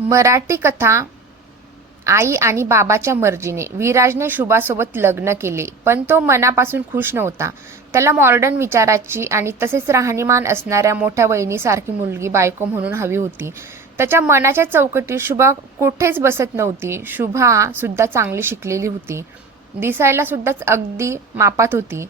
मराठी कथा आई आणि बाबाच्या मर्जीने. विराजने शुभासोबत लग्न केले पण तो मनापासून खुश नव्हता. त्याला मॉर्डन विचाराची आणि तसेच राहणीमान असणाऱ्या मोठ्या वहिनीसारखी मुलगी बायको म्हणून हवी होती. त्याच्या मनाच्या चौकटीत शुभा कुठेच बसत नव्हती. शुभा सुद्धा चांगली शिकलेली होती. दिसायला सुद्धा अगदी मापात होती.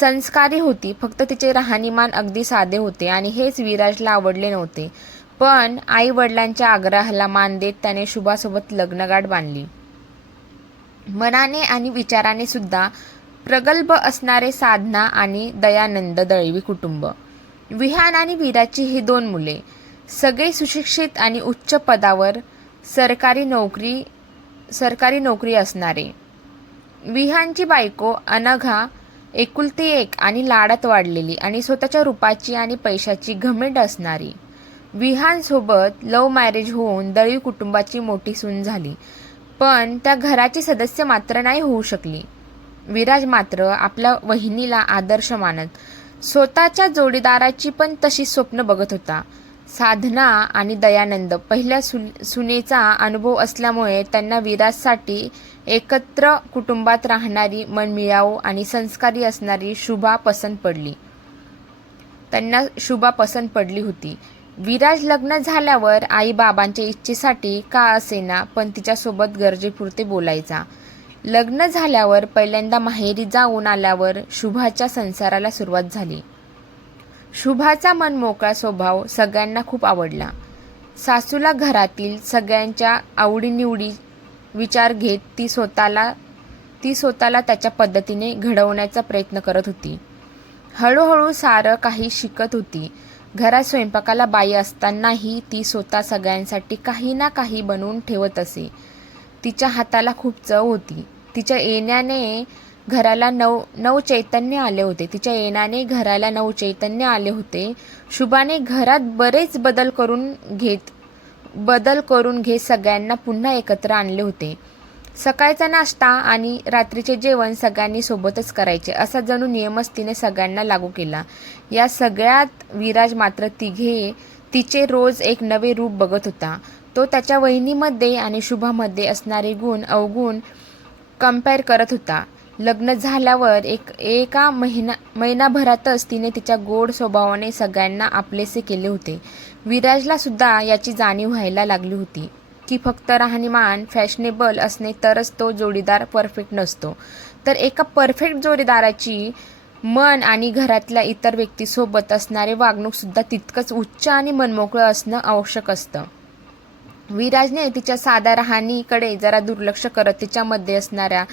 संस्कारी होती. फक्त तिचे राहणीमान अगदी साधे होते आणि हेच विराजला आवडले नव्हते. पण आई वडिलांच्या आग्रहाला मान देत त्याने शुभासोबत लग्नगाठ बांधली. मनाने आणि विचाराने सुद्धा प्रगल्भ असणारे साधना आणि दयानंद दळवी कुटुंब. विहान आणि विराची ही दोन मुले. सगळे सुशिक्षित आणि उच्च पदावर सरकारी नोकरी सरकारी नोकरी असणारे. विहानची बायको अनघा एकुलती एक आणि लाडात वाढलेली आणि स्वतःच्या रूपाची आणि पैशाची घमेंड असणारी. विहानसोबत लव्ह मॅरेज होऊन दळवी कुटुंबाची मोठी सून झाली. पण त्या घराची सदस्य मात्र नाही होऊ शकली. विराज मात्र आपल्या वहिनीला आदर्श मानत स्वतःच्या जोडीदाराची पण तशी स्वप्न बघत होता. साधना आणि दयानंद पहिल्या सु सुनेचा अनुभव असल्यामुळे त्यांना विराजसाठी एकत्र कुटुंबात राहणारी मनमिळावू आणि संस्कारी असणारी शुभा पसंत पडली. त्यांना शुभा पसंत पडली होती. विराज लग्न झाल्यावर आई बाबांच्या इच्छेसाठी का असेना पण तिच्यासोबत गरजेपुरते बोलायचा. लग्न झाल्यावर पहिल्यांदा माहेरी जाऊन आल्यावर शुभाच्या संसाराला सुरुवात झाली. शुभाचा मनमोकळा स्वभाव सगळ्यांना खूप आवडला. सासूला घरातील सगळ्यांच्या आवडीनिवडी विचार घेत ती स्वतःला ती स्वतःला त्याच्या पद्धतीने घडवण्याचा प्रयत्न करत होती. हळूहळू सारं काही शिकत होती. घरात स्वयंपाकाला बाई असतानाही ती स्वतः सगळ्यांसाठी काही ना काही बनवून ठेवत असे. तिच्या हाताला खूप चव होती. तिच्या येण्याने घराला नव नव चैतन्य आले होते. तिच्या येण्याने घराला नव चैतन्य आले होते. शुभाने घरात बरेच बदल करून घेत बदल करून घेत सगळ्यांना पुन्हा एकत्र आणले होते. सकाळचा नाश्ता आणि रात्रीचे जेवण सगळ्यांनी सोबतच करायचे असा जणू नियमच तिने सगळ्यांना लागू केला. या सगळ्यात विराज मात्र तिघे तिचे रोज एक नवे रूप बघत होता. तो त्याच्या वहिनीमध्ये आणि शुभामध्ये असणारे गुण अवगुण कंपेअर करत होता. लग्न झाल्यावर एक एका महिना महिनाभरातच तिने तिच्या गोड स्वभावाने सगळ्यांना आपलेसे केले होते. विराजला सुद्धा याची जाणीव व्हायला लागली होती. की फक्त राहणीमान फॅशनेबल असणे तरच तो जोडीदार परफेक्ट नसतो. तर एका परफेक्ट जोडीदाराची मन आणि घरातल्या इतर व्यक्तीसोबत असणारे वागणूकसुद्धा तितकंच उच्च आणि मनमोकळं असणं आवश्यक असतं. विराजने तिच्या साध्या राहणीकडे जरा दुर्लक्ष करत तिच्यामध्ये असणाऱ्या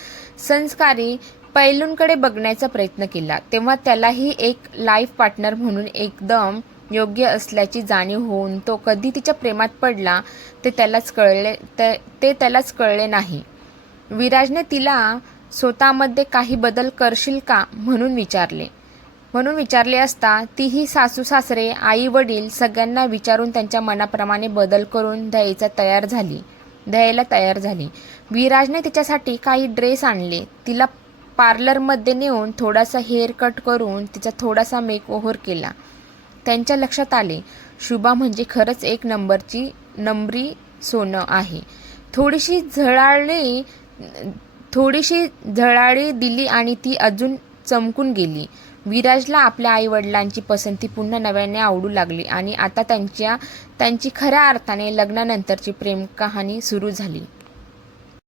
संस्कारी पैलूंकडे बघण्याचा प्रयत्न केला. तेव्हा त्यालाही एक लाईफ पार्टनर म्हणून एकदम योग्य असल्याची जाणीव होऊन तो कधी तिच्या प्रेमात पडला ते त्यालाच कळले ते ते त्यालाच कळले नाही. विराजने तिला स्वतःमध्ये काही बदल करशील का म्हणून विचारले. म्हणून विचारले असता तीही सासू सासरे आई वडील सगळ्यांना विचारून त्यांच्या मनाप्रमाणे बदल करून द्यायचा तयार झाली द्यायला तयार झाली. विराजने तिच्यासाठी काही ड्रेस आणले. तिला पार्लरमध्ये नेऊन थोडासा हेअर कट करून तिचा थोडासा मेकओव्हर केला. त्यांच्या लक्षात आले. शुभा म्हणजे खरंच एक नंबरची नंबरी सोनं आहे. थोडीशी झळाळी थोडीशी झळाळी दिली आणि ती अजून चमकून गेली. विराजला आपल्या आईवडिलांची पसंती पुन्हा नव्याने आवडू लागली आणि आता त्यांच्या त्यांची खऱ्या अर्थाने लग्नानंतरची प्रेमकहाणी सुरू झाली.